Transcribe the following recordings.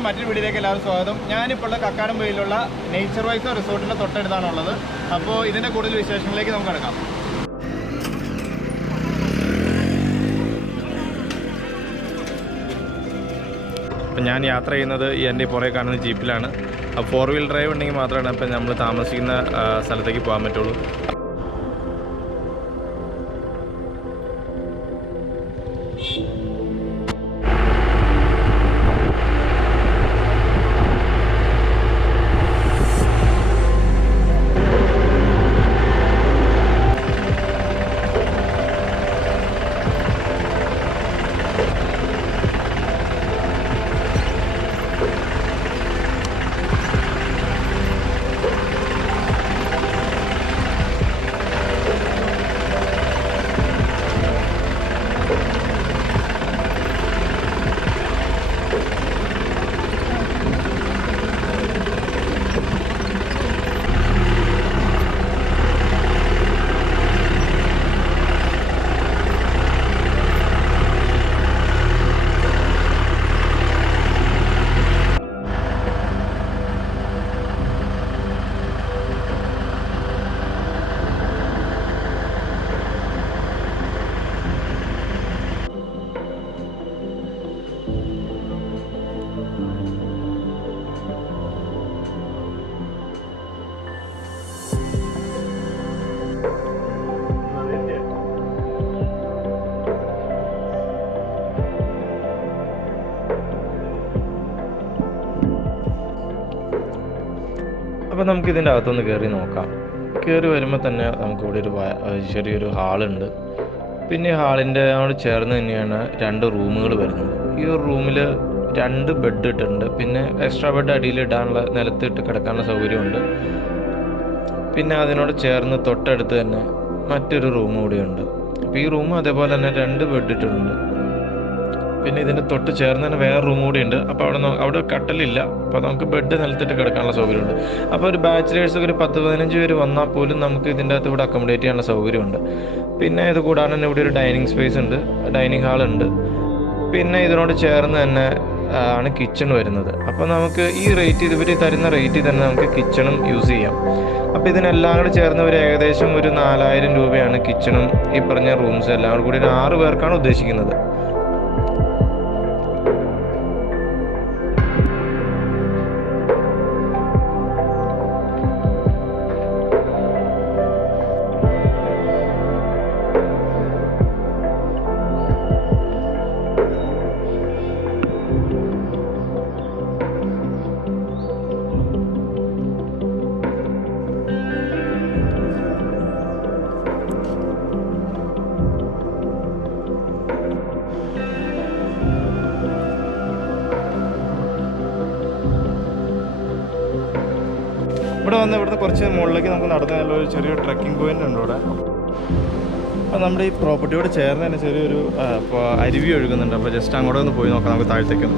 ചാനലിൻ്റെ മറ്റൊരു വീഡിയോയിലേക്ക് എല്ലാവരും സ്വാഗതം. ഞാനിപ്പോൾ ഉള്ള കക്കാടംപൊയിലുള്ള നേച്ചർ വൈസ് റിസോർട്ടിൻ്റെ തൊട്ടടുത്താണുള്ളത്. അപ്പോൾ ഇതിൻ്റെ കൂടുതൽ വിശേഷങ്ങളിലേക്ക് നമുക്ക് കിടക്കാം. അപ്പം ഞാൻ യാത്ര ചെയ്യുന്നത് എൻ്റെ പുറകെ കാണുന്ന ജീപ്പിലാണ്. 4 വീൽ ഡ്രൈവ് ഉണ്ടെങ്കിൽ മാത്രമാണ് ഇപ്പം നമ്മൾ താമസിക്കുന്ന സ്ഥലത്തേക്ക് പോകാൻ പറ്റുള്ളൂ. അപ്പോൾ നമുക്ക് ഇതിൻ്റെ അകത്തൊന്ന് കയറി നോക്കാം. കയറി വരുമ്പോൾ തന്നെ നമുക്കിവിടെ ഒരു ചെറിയൊരു ഹാളുണ്ട്. പിന്നെ ഹാളിൻ്റെ അവിടെ ചേർന്ന് തന്നെയാണ് 2 റൂമുകൾ വരുന്നത്. ഈ ഒരു റൂമിൽ 2 ബെഡ് ഇട്ടിട്ടുണ്ട്. പിന്നെ എക്സ്ട്രാ ബെഡ് അടിയിൽ ഇടാനുള്ള നിലത്തിട്ട് കിടക്കാനുള്ള സൗകര്യമുണ്ട്. പിന്നെ അതിനോട് ചേർന്ന് തൊട്ടടുത്ത് തന്നെ മറ്റൊരു റൂം കൂടിയുണ്ട്. അപ്പോൾ ഈ റൂം അതേപോലെ തന്നെ 2 ബെഡ് ഇട്ടിട്ടുണ്ട്. പിന്നെ ഇതിൻ്റെ തൊട്ട് ചേർന്ന് തന്നെ വേറെ റൂം കൂടി ഉണ്ട്. അപ്പോൾ അവിടെ കട്ടലില്ല. അപ്പോൾ നമുക്ക് ബെഡ് നിലത്തിട്ട് കിടക്കാനുള്ള സൗകര്യമുണ്ട്. അപ്പോൾ ഒരു ബാച്ചിലേഴ്സൊക്കെ ഒരു 10-15 പേര് വന്നാൽ പോലും നമുക്ക് ഇതിൻ്റെ അകത്ത് ഇവിടെ അക്കോമഡേറ്റ് ചെയ്യാനുള്ള സൗകര്യമുണ്ട്. പിന്നെ ഇത് കൂടാതെ തന്നെ ഇവിടെ ഒരു ഡൈനിങ് സ്പേസ് ഉണ്ട്, ഡൈനിങ് ഹാളുണ്ട്. പിന്നെ ഇതിനോട് ചേർന്ന് തന്നെ ആണ് കിച്ചൺ വരുന്നത്. അപ്പോൾ നമുക്ക് ഈ റേറ്റ് ഇവർ തരുന്ന റേറ്റിൽ തന്നെ നമുക്ക് കിച്ചണും യൂസ് ചെയ്യാം. അപ്പോൾ ഇതിനെല്ലാം കൂടി ചേർന്ന് ഒരു ഏകദേശം ഒരു 4000 രൂപയാണ് കിച്ചണും ഈ പറഞ്ഞ റൂംസ് എല്ലാം കൂടി 6 പേർക്കാണ് ഉദ്ദേശിക്കുന്നത്. ഇവിടുന്ന് കുറച്ച് മുകളിലേക്ക് നമുക്ക് നടന്നു ഒരു ചെറിയൊരു ട്രക്കിംഗ് പോയിന്റ് ഉണ്ട് ഇവിടെ. അപ്പോൾ നമ്മുടെ ഈ പ്രോപ്പർട്ടിയോട് ചേർന്ന് തന്നെ ചെറിയൊരു അരുവി ഒഴുകുന്നുണ്ട്. അപ്പോൾ ജസ്റ്റ് അങ്ങോട്ട് ഒന്ന് പോയി നോക്കാം നമുക്ക് താഴത്തേക്കും.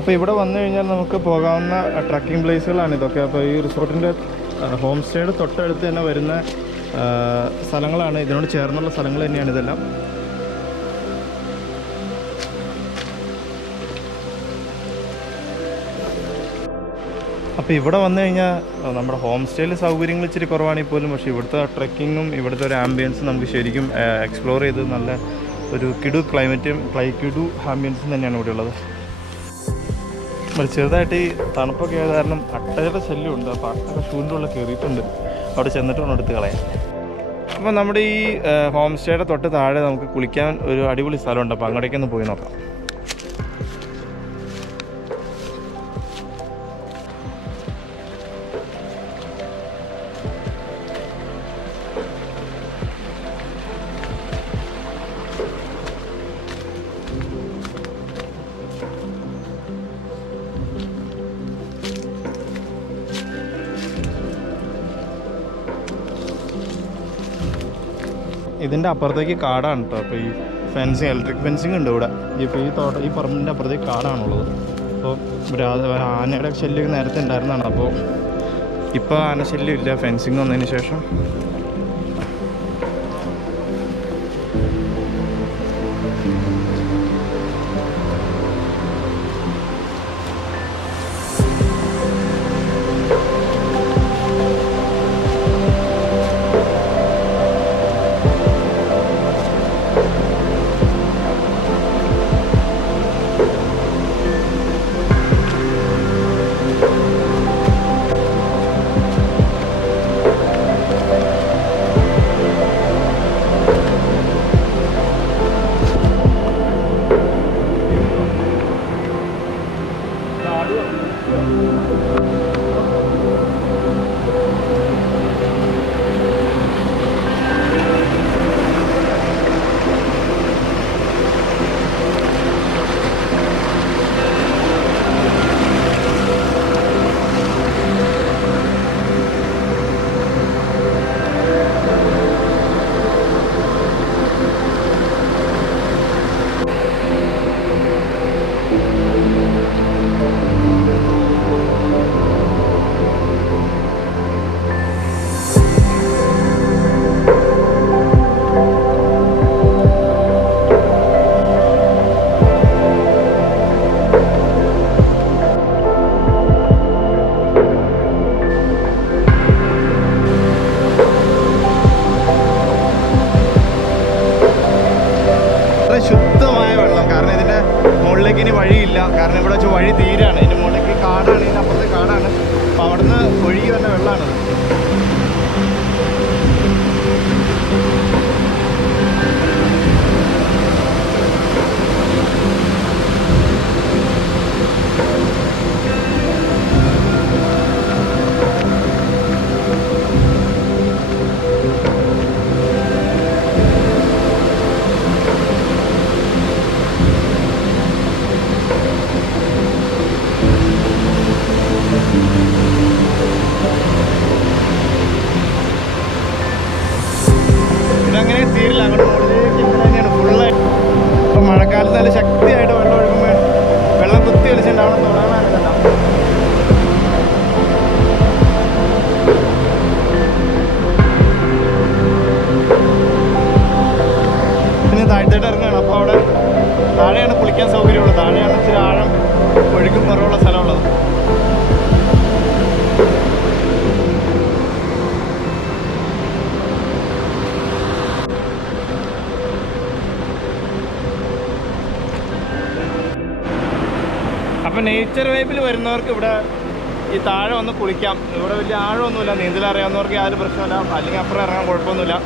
അപ്പോൾ ഇവിടെ വന്നു കഴിഞ്ഞാൽ നമുക്ക് പോകാവുന്ന ട്രക്കിംഗ് പ്ലേസുകളാണ് ഇതൊക്കെ. അപ്പോൾ ഈ റിസോർട്ടിൻ്റെ ഹോം സ്റ്റേയുടെ തൊട്ടടുത്ത് തന്നെ വരുന്ന സ്ഥലങ്ങളാണ്, ഇതിനോട് ചേർന്നുള്ള സ്ഥലങ്ങൾ തന്നെയാണ് ഇതെല്ലാം. അപ്പോൾ ഇവിടെ വന്നു കഴിഞ്ഞാൽ നമ്മുടെ ഹോം സ്റ്റേയിൽ സൗകര്യങ്ങൾ ഇച്ചിരി കുറവാണെങ്കിൽ പോലും പക്ഷേ ഇവിടുത്തെ ട്രക്കിങ്ങും ഇവിടുത്തെ ഒരു ആംബിയൻസും നമുക്ക് ശരിക്കും എക്സ്പ്ലോർ ചെയ്ത് നല്ല ഒരു കിടു ക്ലൈമറ്റും കിടു ആംബിയൻസും തന്നെയാണ് ഇവിടെ ഉള്ളത്. ചെറുതായിട്ട് ഈ തണുപ്പൊക്കെ ആയത് കാരണം അട്ടയുടെ ശല്യമുണ്ട്. അപ്പോൾ അട്ടയുടെ ഷൂവിൻ്റെ ഉള്ളിൽ കയറിയിട്ടുണ്ട്. അവിടെ ചെന്നിട്ട് ഒന്ന് എടുത്ത് കളയാം. അപ്പോൾ നമ്മുടെ ഈ ഹോം സ്റ്റേയുടെ തൊട്ട് താഴെ നമുക്ക് കുളിക്കാൻ ഒരു അടിപൊളി സ്ഥലമുണ്ട്. അപ്പോൾ അങ്ങോട്ടേക്കൊന്ന് പോയി നോക്കാം. ഇതിൻ്റെ അപ്പുറത്തേക്ക് കാടാണ് കേട്ടോ. അപ്പോൾ ഈ ഫെൻസിങ്, ഇലക്ട്രിക് ഫെൻസിങ് ഉണ്ട് ഇവിടെ. ഇപ്പോൾ ഈ പറമ്പിൻ്റെ അപ്പുറത്തേക്ക് കാടാണുള്ളത്. അപ്പോൾ ഇവിടെ ആനയുടെ ശല്യം നേരത്തെ ഉണ്ടായിരുന്നതാണ്. അപ്പോൾ ഇപ്പോൾ ആന ശല്യം ഇല്ല, ഫെൻസിങ് വന്നതിന് ശേഷം. ശുദ്ധമായ വെള്ളം. കാരണം ഇതിൻ്റെ മുകളിലേക്ക് ഇനി വഴിയില്ല. കാരണം ഇവിടെ വെച്ച് വഴി തീരാണ്. ഇതിൻ്റെ മുകളിലേക്ക് കാടാണ്, ഇതിനപ്പുറത്ത് കാടാണ്. അപ്പോൾ അവിടുന്ന് ഒഴുകി വന്ന വെള്ളമാണത്. ഇതങ്ങനെ തീരില്ല, അങ്ങോട്ട് മുകളിലേക്ക് ഇങ്ങനെ തന്നെയാണ് ഫുള്ളായിട്ട്. ഇപ്പോൾ മഴക്കാലത്ത് നല്ല ശക്തിയായിട്ട് വെള്ളം ഒഴുകുമ്പോൾ വെള്ളം കുത്തി കളിച്ചിട്ടുണ്ടാവണം തുടങ്ങാനില്ല. പിന്നെ താഴ്ത്തിട്ട് ഇറങ്ങുകയാണ്. അപ്പോൾ അവിടെ താഴെയാണ് കുളിക്കാൻ സൗകര്യമുള്ളത്. താഴെയാണ് ഇച്ചിരി ആഴം ഒഴുക്കും കുറവുള്ള സ്ഥലമുള്ളത്. അപ്പോൾ നേച്ചർ വൈബിൽ വരുന്നവർക്ക് ഇവിടെ ഈ താഴെ വന്ന് കുളിക്കാം. ഇവിടെ വലിയ ആഴമൊന്നുമില്ല. നീന്തൽ അറിയാവുന്നവർക്ക് യാതൊരു പ്രശ്നമില്ല. അല്ലെങ്കിൽ അപ്പുറം ഇറങ്ങാൻ കുഴപ്പമൊന്നുമില്ല.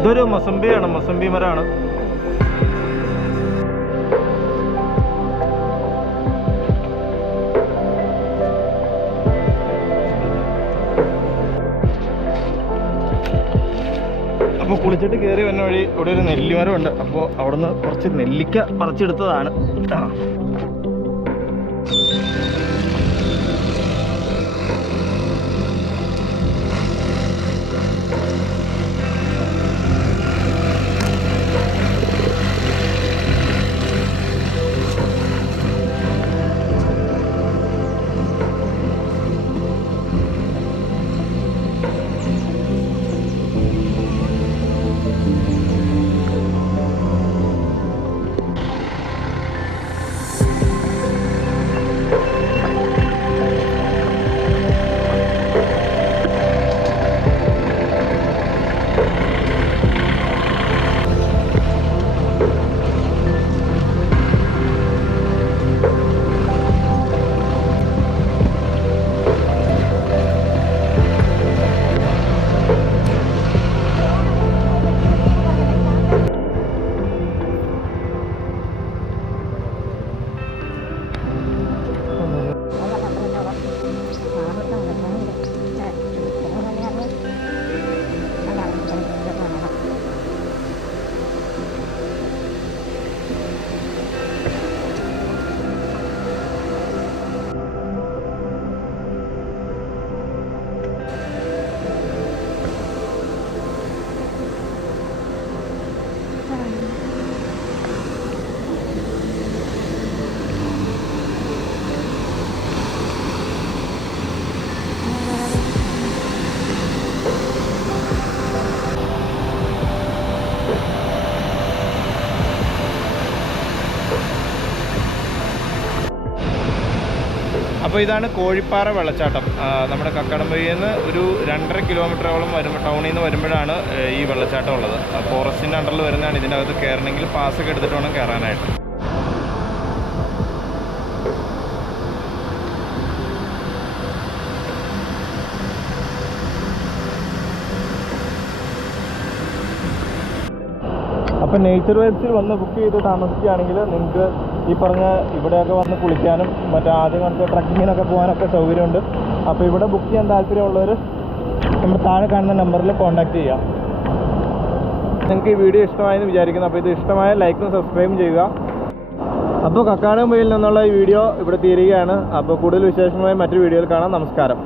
ഇതൊരു മൊസംബിയാണ്, മൊസംബി മരമാണ്. അപ്പോൾ കുളിച്ചിട്ട് കയറി വന്ന വഴി ഇവിടെ ഒരു നെല്ലിമരമുണ്ട്. അപ്പോൾ അവിടുന്ന് കുറച്ച് നെല്ലിക്ക പറിച്ചെടുത്തതാണ്. അപ്പോൾ ഇതാണ് കോഴിപ്പാറ വെള്ളച്ചാട്ടം. നമ്മുടെ കക്കാടംപൊയിൽ നിന്ന് ഒരു 2.5 കിലോമീറ്ററോളം വരുമ്പോൾ ടൗണിൽ നിന്ന് വരുമ്പോഴാണ് ഈ വെള്ളച്ചാട്ടം ഉള്ളത്. ഫോറസ്റ്റിൻ്റെ അണ്ടറിൽ വരുന്നതാണ്. ഇതിൻ്റെ അകത്ത് കയറണമെങ്കിൽ പാസ്സൊക്കെ എടുത്തിട്ട് വേണം കയറാനായിട്ട്. അപ്പോൾ നേച്ചർ വൈബ്സിൽ വന്ന് ബുക്ക് ചെയ്ത് താമസിക്കുകയാണെങ്കിൽ നിങ്ങൾക്ക് ഈ പറഞ്ഞ ഇവിടെയൊക്കെ വന്ന് കുളിക്കാനും മറ്റേ ആദ്യം കണക്ക് ട്രക്കിങ്ങിനൊക്കെ പോകാനൊക്കെ സൗകര്യമുണ്ട്. അപ്പോൾ ഇവിടെ ബുക്ക് ചെയ്യാൻ താല്പര്യമുള്ളവർ നമ്മുടെ താഴെ കാണുന്ന നമ്പറിൽ കോൺടാക്റ്റ് ചെയ്യാം. നിങ്ങൾക്ക് ഈ വീഡിയോ ഇഷ്ടമായെന്ന് വിചാരിക്കുന്നു. അപ്പോൾ ഇത് ഇഷ്ടമായ ലൈക്കും സബ്സ്ക്രൈബും ചെയ്യുക. അപ്പോൾ കക്കാടംപൊയിൽ നിന്നുള്ള ഈ വീഡിയോ ഇവിടെ തീരുകയാണ്. അപ്പോൾ കൂടുതൽ വിശേഷമായി മറ്റൊരു വീഡിയോയിൽ കാണാം. നമസ്കാരം.